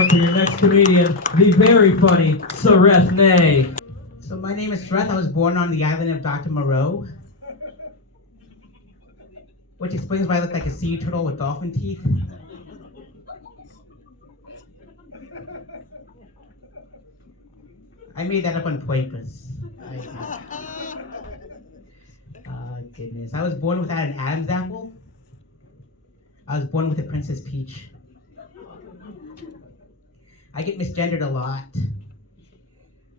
up for your next comedian, the very funny Sareth Ney. So my name is Sareth. I was born on the island of Dr. Moreau, which explains why I look like a sea turtle with dolphin teeth. I made that up on purpose. Goodness. I was born without an Adam's apple. I was born with a Princess Peach. I get misgendered a lot.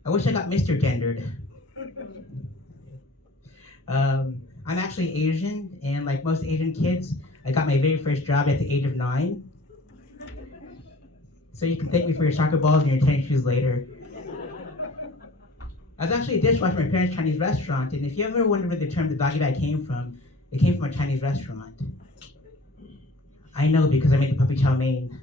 I wish I got Mr. Gendered. I'm actually Asian, and like most Asian kids, I got my very first job at the age of 9. So you can thank me for your soccer balls and your tennis shoes later. I was actually a dishwasher at my parents' Chinese restaurant, and if you ever wondered where the term the doggy bag came from, it came from a Chinese restaurant. I know because I made the puppy chow mein.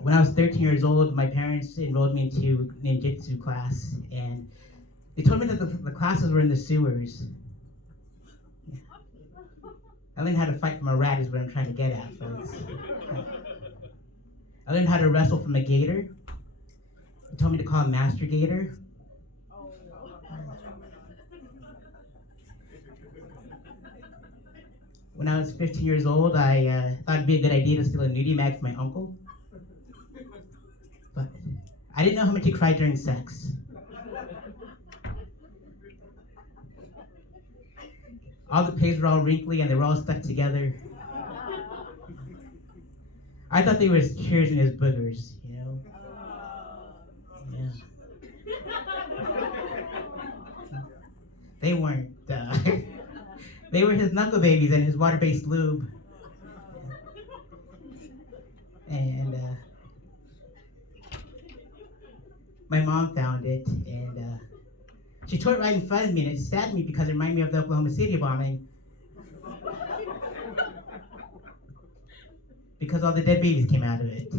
When I was 13 years old, my parents enrolled me into ninjutsu class, and they told me that the classes were in the sewers. Yeah. I learned how to fight from a rat is what I'm trying to get at, folks. I learned how to wrestle from a gator. They told me to call him Master Gator. When I was 15 years old, I thought it'd be a good idea to steal a nudie mag from my uncle. But I didn't know how much he cried during sex. All the pages were all wrinkly and they were all stuck together. I thought they were his tears and his boogers, you know? Yeah. They weren't. They were his knuckle babies and his water-based lube. And my mom found it, and she tore it right in front of me, and it saddened me because it reminded me of the Oklahoma City bombing. Because all the dead babies came out of it.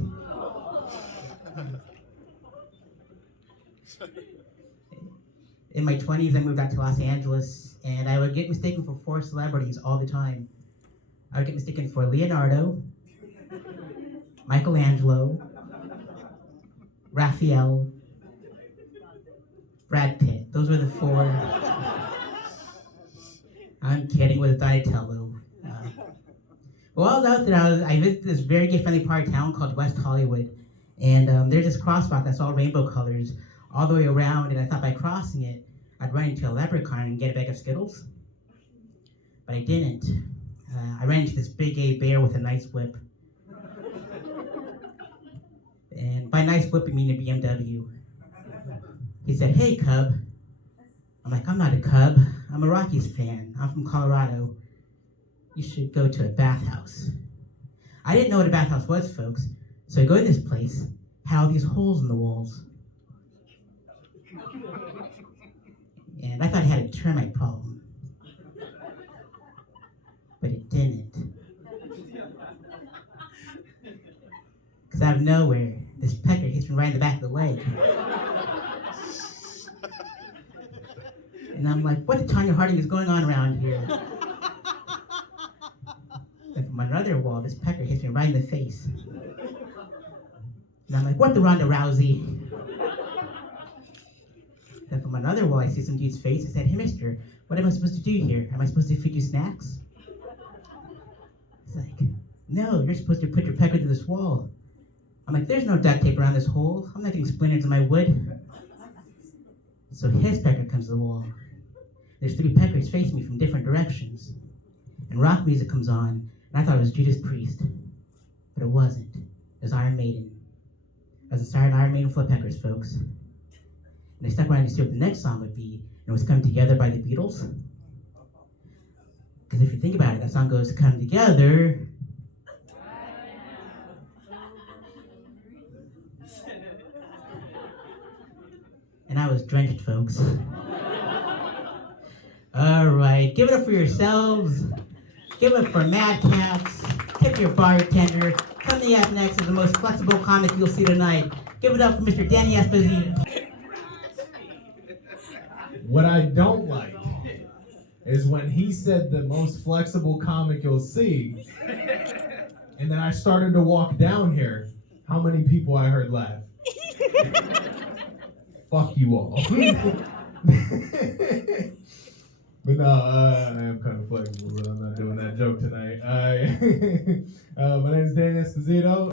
In my 20s, I moved out to Los Angeles, and I would get mistaken for 4 celebrities all the time. I would get mistaken for Leonardo, Michelangelo, Raphael, Brad Pitt. Those were the 4. I'm kidding, it was Donatello. While I was out there, I visited this very gay-friendly part of town called West Hollywood, and there's this crosswalk that's all rainbow colors all the way around, and I thought by crossing it, I'd run into a leprechaun and get a bag of Skittles. But I didn't. I ran into this big gay bear with a nice whip. And by nice whip, I mean a BMW. He said, "Hey, Cub." I'm like, "I'm not a Cub. I'm a Rockies fan. I'm from Colorado. You should go to a bathhouse." I didn't know what a bathhouse was, folks. So I go to this place, had all these holes in the walls. And I thought I had a termite problem. But it didn't. Because out of nowhere, this pecker hits me right in the back of the leg. And I'm like, what the Tanya Harding is going on around here? And from another wall, this pecker hits me right in the face. And I'm like, what the Ronda Rousey? Then from another wall, I see some dude's face. I said, "Hey, mister, what am I supposed to do here? Am I supposed to feed you snacks?" He's like, "No, you're supposed to put your pecker to this wall." I'm like, "There's no duct tape around this hole. I'm not getting splinters in my wood." So his pecker comes to the wall. There's 3 peckers facing me from different directions. And rock music comes on, and I thought it was Judas Priest. But it wasn't. It was Iron Maiden. I was inspired Iron Maiden full of peckers, folks. And I stuck around to see what the next song would be, and it was Come Together by the Beatles. Because if you think about it, that song goes, "Come together." And I was drenched, folks. All right, give it up for yourselves. Give it up for Madcaps. Tip your bartender. Coming up next is the most flexible comic you'll see tonight. Give it up for Mr. Danny Esposito. What I don't like is when he said the most flexible comic you'll see, And then I started to walk down here. How many people I heard laugh? Fuck you all. But no, I am kind of flexible, but I'm not doing that joke tonight. My name is Danny Esposito.